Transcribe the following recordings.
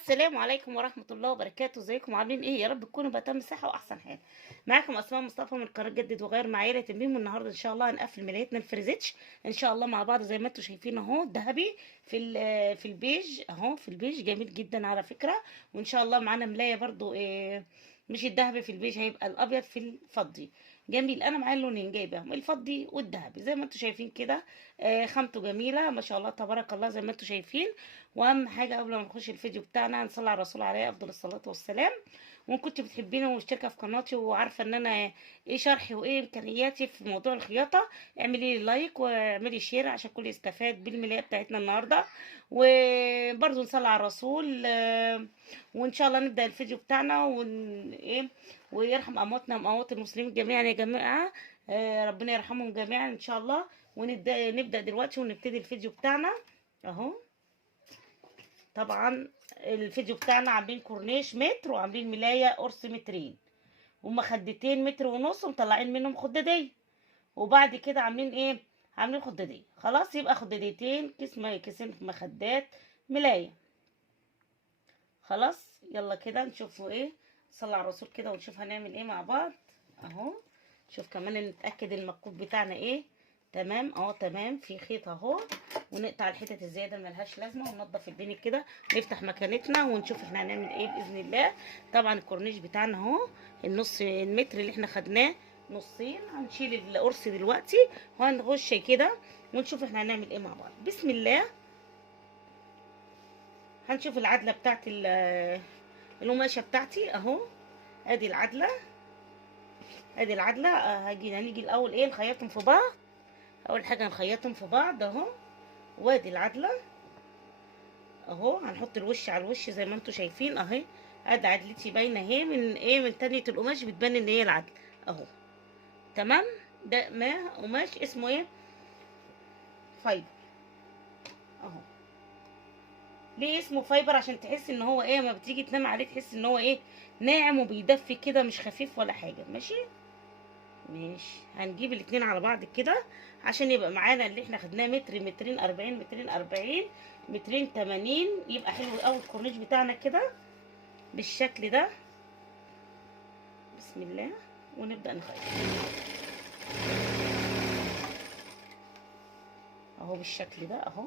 السلام عليكم ورحمة الله وبركاته. ازيكم عاملين ايه؟ يا رب تكونوا بأتم صحة واحسن حال. معاكم اسماء مصطفى من قناة جدد وغير مع عائلة تنبيه. النهارده ان شاء الله هنقفل ملايتنا الفريزتش ان شاء الله مع بعض زي ما انتم شايفين اهو، ذهبي في البيج اهو، في البيج جميل جدا على فكرة. وان شاء الله معانا ملاية برضو مش الذهبي في البيج، هيبقى الابيض في الفضي. جميل. انا معايا اللونين جايباهم، الفضي والذهبي زي ما انتم شايفين كده. خامته جميلة ما شاء الله تبارك الله زي ما انتم شايفين. واهم حاجه قبل ما نخش الفيديو بتاعنا نصلي على الرسول عليه افضل الصلاه والسلام. وان كنت بتحبيني ومشتركه في قناتي وعارفه ان انا ايه شرحي وايه امكانياتي في موضوع الخياطه، اعملي لي لايك واعملي شير عشان الكل يستفاد بالملايه بتاعتنا النهارده. وبرضه نصلي على الرسول وان شاء الله نبدا الفيديو بتاعنا ايه، ويرحم امواتنا واموات المسلمين جميعا يا جماعه. ربنا يرحمهم جميعا ان شاء الله. نبدا دلوقتي ونبتدي الفيديو بتاعنا اهو. طبعا الفيديو بتاعنا عاملين كورنيش متر وعاملين ملاية قرص مترين ومخدتين متر ونص ومطلعين منهم خدادية. وبعد كده عاملين ايه؟ عاملين خدادية. خلاص يبقى خداديتين كيسين مخدات ملاية. خلاص يلا كده نشوفوا ايه. صلى على الرسول كده ونشوف هنعمل ايه مع بعض اهو. شوف كمان نتأكد المكوك بتاعنا ايه. تمام تمام في خيط اهو. ونقطع الحتت الزياده اللي ملهاش لازمه وننضف الدنيا كده. نفتح مكانتنا ونشوف احنا هنعمل ايه باذن الله. طبعا الكورنيش بتاعنا اهو، النص المتر اللي احنا خدناه نصين. هنشيل القرص دلوقتي وهنخش كده ونشوف احنا هنعمل ايه مع بعض. بسم الله. هنشوف العدله بتاعت القماشه بتاعتي اهو. ادي العدله، ادي العدله. هنيجي الاول ايه نخيطهم في بعض. اول حاجه نخيطهم في بعض اهو. وادي العدله اهو. هنحط الوش على الوش زي ما انتم شايفين اهي. ادي عدلتي باينه اهي من ايه، من تانية القماش بتبان ان هي العدل اهو. تمام. ده ما قماش اسمه ايه؟ فايبر اهو. ليه اسمه فايبر؟ عشان تحس ان هو ايه، ما بتيجي تنام عليه تحس ان هو ايه، ناعم وبيدفي كده، مش خفيف ولا حاجه. ماشي ماشي. هنجيب الاتنين على بعض كده عشان يبقى معانا اللي احنا خدناه متر، مترين 40، مترين 40، مترين 80. يبقى حلو قوي الكورنيش بتاعنا كده بالشكل ده. بسم الله. ونبدأ نخيط اهو بالشكل ده اهو.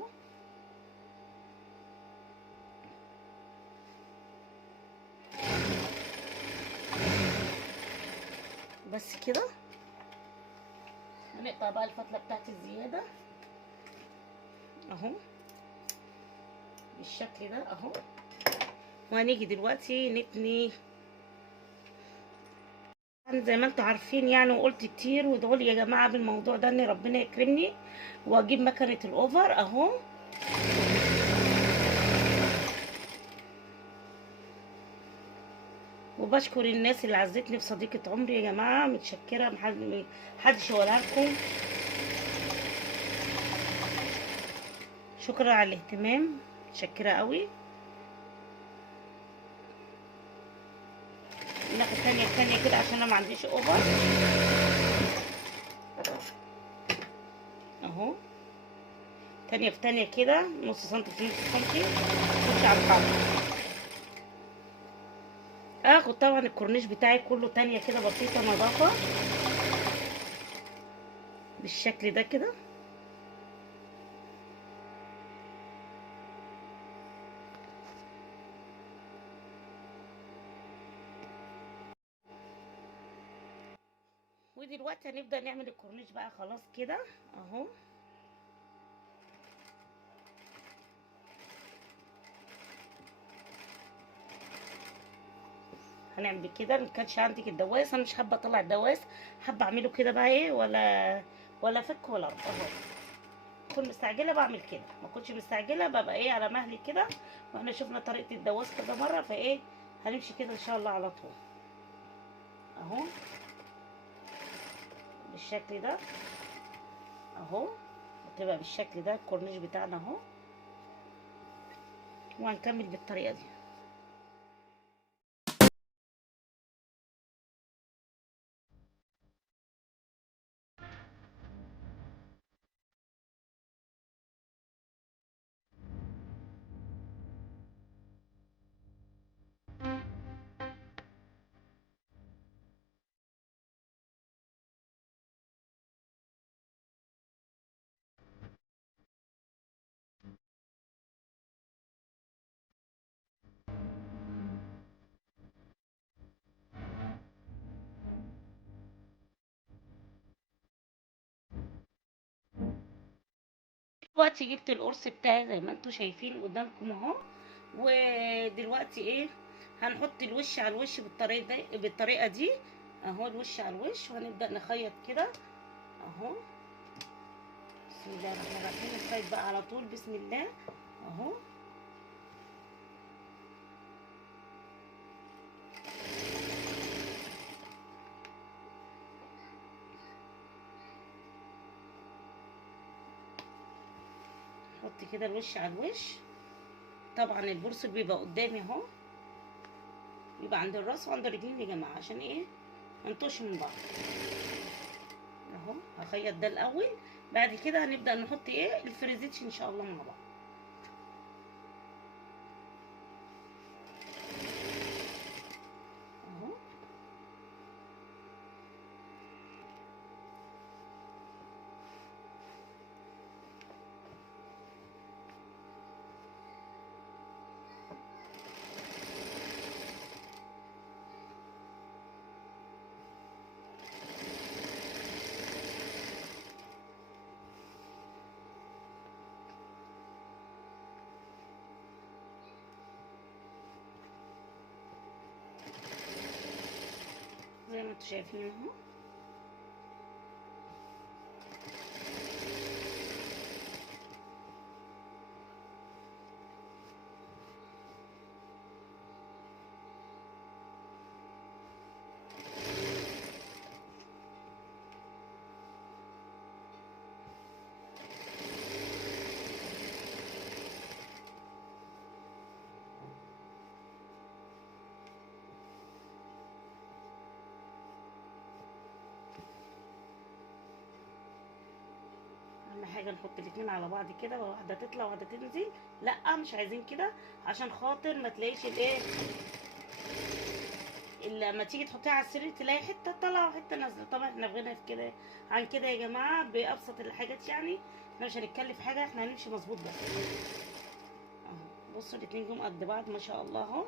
بس كده. هنقطع بقى الفتلة بتاعت الزيادة اهو بالشكل ده اهو. وهنيجي دلوقتي نتني زي ما انتوا عارفين يعني، وقلت كتير وادعوا لي يا جماعه بالموضوع ده ان ربنا يكرمني واجيب مكنه الاوفر اهو. وبشكر الناس اللي عزتني بصديقه عمري يا جماعه، متشكره. محدش يقولها لكم. شكرا على الاهتمام، متشكره قوي. ناخد ثانيه بثانيه كده عشان انا ما عنديش اوفر اهو. تانية في تانية كده، نص سنتي في نص سنتي. نخش على البعض. اخد طبعا الكورنيش بتاعي كله تانية كده بسيطة نظافة بالشكل ده كده. ودلوقتي هنبدأ نعمل الكورنيش بقى خلاص كده اهو. هنعمل كده. ما كانش عندك الدواس، انا مش حابه اطلع الدواس، حابه اعمله كده بقى ايه، ولا فك ولا ربط اهو. كنت مستعجله بعمل كده، ما كنتش مستعجله ببقى ايه على مهلي كده. واحنا شفنا طريقه الدواس كذا مره فايه هنمشي كده ان شاء الله على طول اهو بالشكل ده اهو. هتبقى بالشكل ده الكورنيش بتاعنا اهو. وهنكمل بالطريقه دي. دلوقتي جبت القرص بتاعي زي ما انتم شايفين قدامكم اهو. ودلوقتي ايه، هنحط الوش على الوش بالطريقه دي اهو، الوش على الوش، وهنبدا نخيط كده اهو. بسم الله الرحمن الرحيم، نخيط بقى على طول بسم الله اهو. نحط كده الوش على الوش. طبعا البورصل بيبقى قدامي اهو، بيبقى عند الراس وعند الرجلين يا جماعه، عشان ايه منطوش من بعض اهو. هخيط ده الاول، بعد كده هنبدا نحط ايه الفريزيتش ان شاء الله مع بعض اهو. زي ما انتم شايفين اهو. اهم حاجه نحط الاتنين على بعض كده، واحده تطلع وواحده تنزل. لا مش عايزين كده، عشان خاطر ما تلاقيش الايه، لما تيجي تحطيها على السرير تلاقي حته طالعه وحته نازله. طبعا احنا بغينا في كده عن كده يا جماعه، بابسط الحاجات يعني. احنا مش هنتكلف حاجه، احنا هنمشي مظبوط بس اهو. بصوا الاتنين جم قد بعض ما شاء الله اهو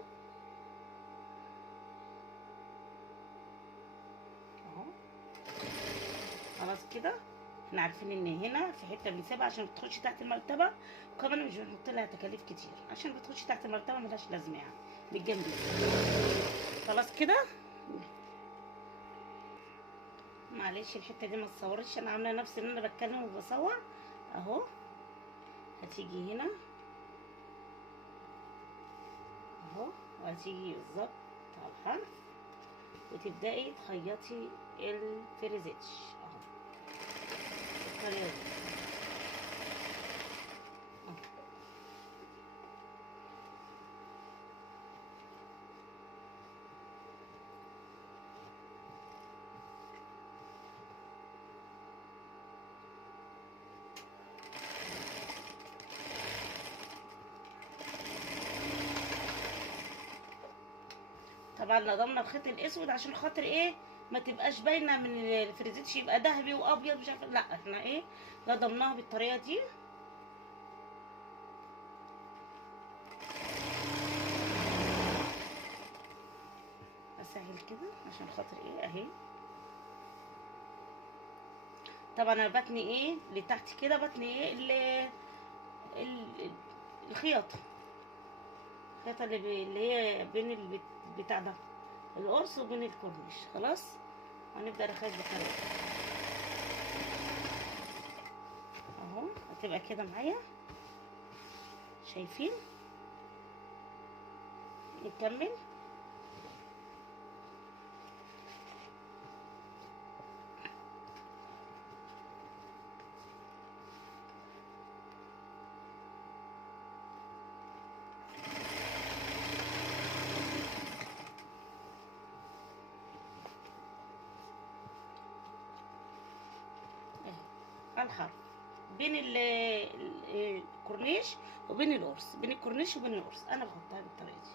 اهو. خلاص كده احنا عارفين ان هنا في حته بنسيبها عشان بتخش تحت المرتبه، وكمان مش بنحط لها تكاليف كتير عشان بتخش تحت المرتبه ملهاش لازمه يعني بالجنب. خلاص كده. معلش الحته دي ما اتصورتش، انا عامله نفسي ان انا بتكلم وبصور اهو. هتيجي هنا اهو، وهتيجي بالظبط على الحرف، وتبداي تخيطي الفريزيتش اهو بالطريقه دي اهو. طبعا نضمنا الخيط الاسود عشان خاطر ايه ما تبقاش باينه من الفريزيتش، يبقى ذهبي وابيض مش عارفه. لا احنا ايه نضمناها بالطريقه دي. اسهل كده عشان خاطر ايه اهي. طبعا انا بتني ايه لتحت كده، بتني ايه ال- الخياطه، الخياطه اللي هي بين بتاع ده القرص وبين الكورنيش. خلاص هنبدا نخيط بالطريقه اهو. هتبقى كده معايا شايفين. نكمل. اهي على الحرف بين الكورنيش وبين القرص، بين الكورنيش وبين القرص انا بحطها بالطريقه دي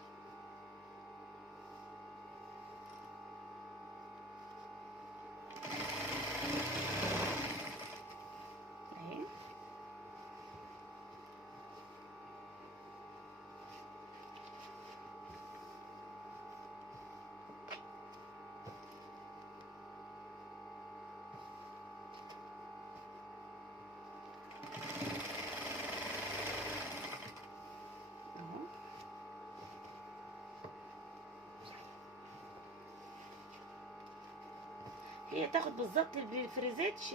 اهي. هي تاخد بالظبط الفريزيتش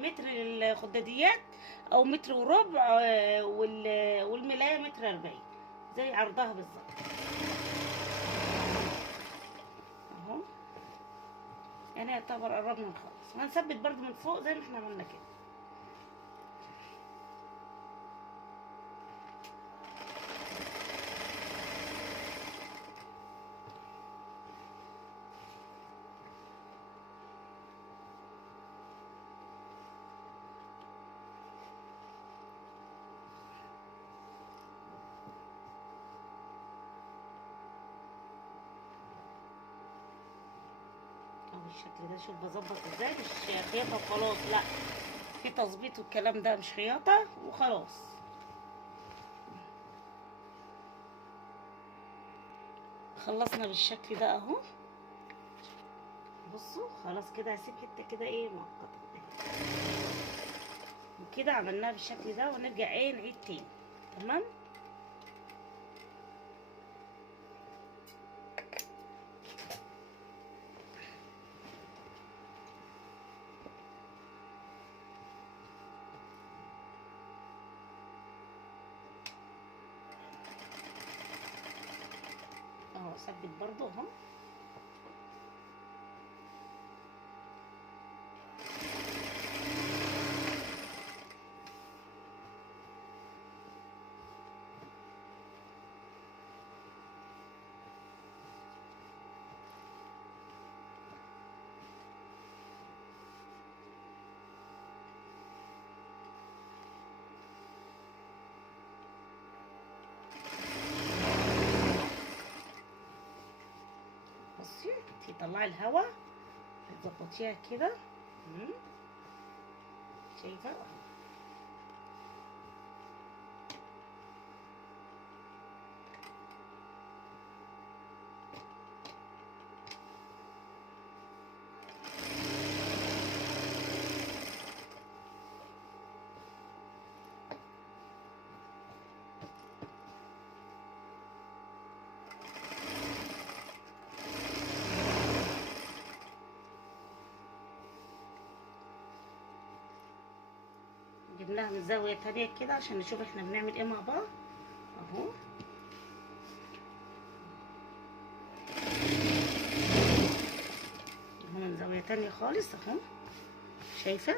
متر الخداديات او متر وربع، والملاية متر 40، زي عرضها بالظبط اهو. يعني يعتبر قربنا نخلص، وهنثبت برضو من فوق زي ما احنا عملنا كده. اهو بالشكل ده. شوف بظبط ازاي، مش خياطة وخلاص، لا، في تظبيط والكلام ده، مش خياطة وخلاص. خلصنا بالشكل ده اهو. بصوا خلاص كده، هسيب حته كده ايه مؤقته، وكده عملناها بالشكل ده، ونرجع ايه نعيد تاني. تمام. اهو اثبت برضو اهو. بصي تطلعي الهواء، تظبطيها كده. شايفه. جبناها من زاويه تانية كده عشان نشوف احنا بنعمل ايه مع بعض اهو. اهو من زاويه تانية خالص اهو. شايفه.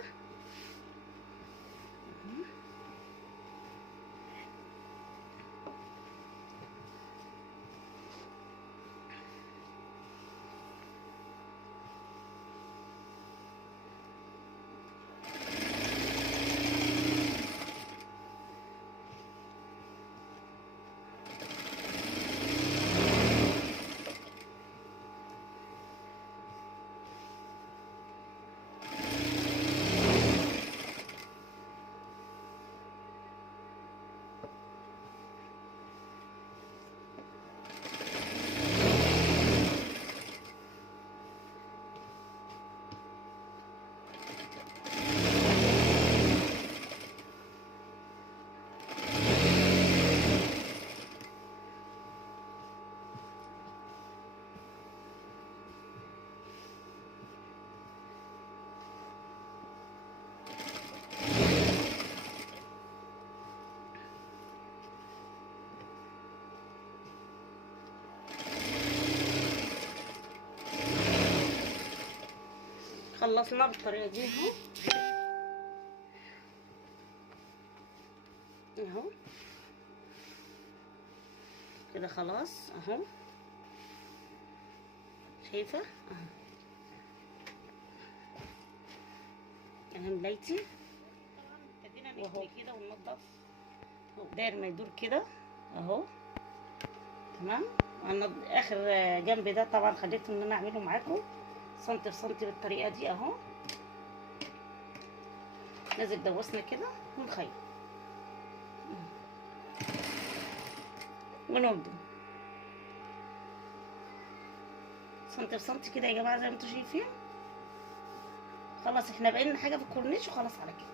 خلصنا بالطريقه دي اهو. اهو كده خلاص اهو. شايفه اهو. اهي ملايتي. ابتدينا نكوي كده وننضف داير ما يدور كده اهو. تمام. اخر جنب ده طبعا خليته ان انا اعمله معاكم سنتي في سنتي بالطريقه دي اهو. نازل دوسنا كده ونخيط ونربط سنتي في سنتي كده يا جماعه زي ما انتم شايفين. خلاص احنا بقينا حاجه في الكورنيش وخلاص على كده.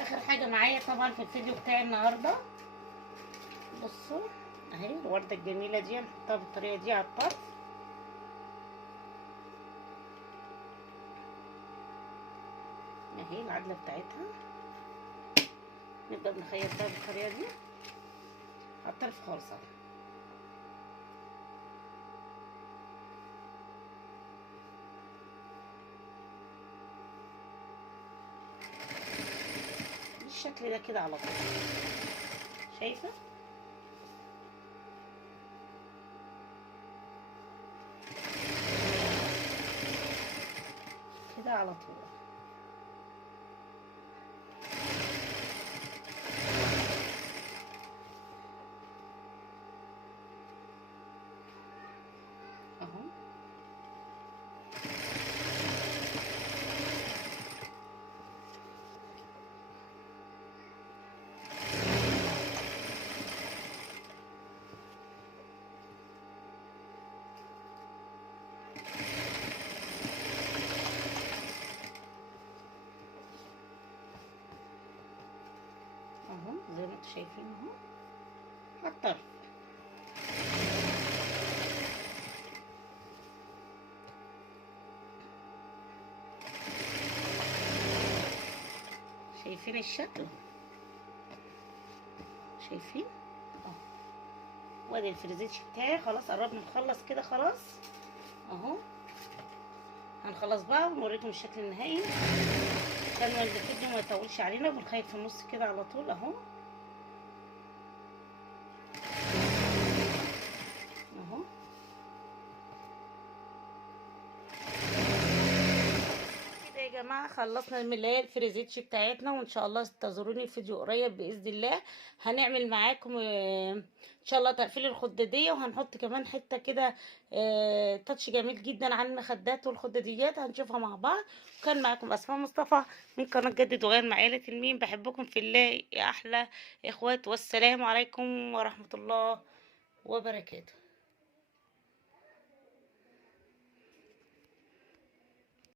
اخر حاجه معايا طبعا في الفيديو بتاعي النهارده، بصوا اهي الورده الجميله دي هنحطها بالطريقه دي على الطرف. اهي العدله بتاعتها، نبدا نخيط بقى بالطريقه دي على الطرف خالص اهو. بالشكل ده كده على طول، شايفه؟ كده على طول اهو. اهو زي ما انتم شايفين اهو على الطرف. شايفين الشكل؟ شايفين اهو. وادي الفريزيتش بتاعي خلاص، قربنا نخلص كده خلاص اهو. هنخلص بقى ونوريكم الشكل النهائي عشان الفيديو ما يطولش علينا. بنخيط في النص كده على طول اهو اهو. كده يا جماعه خلصنا من اللي هي الفريزيتش بتاعتنا، وان شاء الله انتظروني فيديو قريب باذن الله. هنعمل معاكم ان شاء الله تقفيل الخداديه، وهنحط كمان حته كده تاتش جميل جدا عن المخدات والخداديات، هنشوفها مع بعض. وكان معاكم اسماء مصطفى من قناه جدد وغير مع عيله الميم. بحبكم في الله يا احلى اخوات، والسلام عليكم ورحمه الله وبركاته.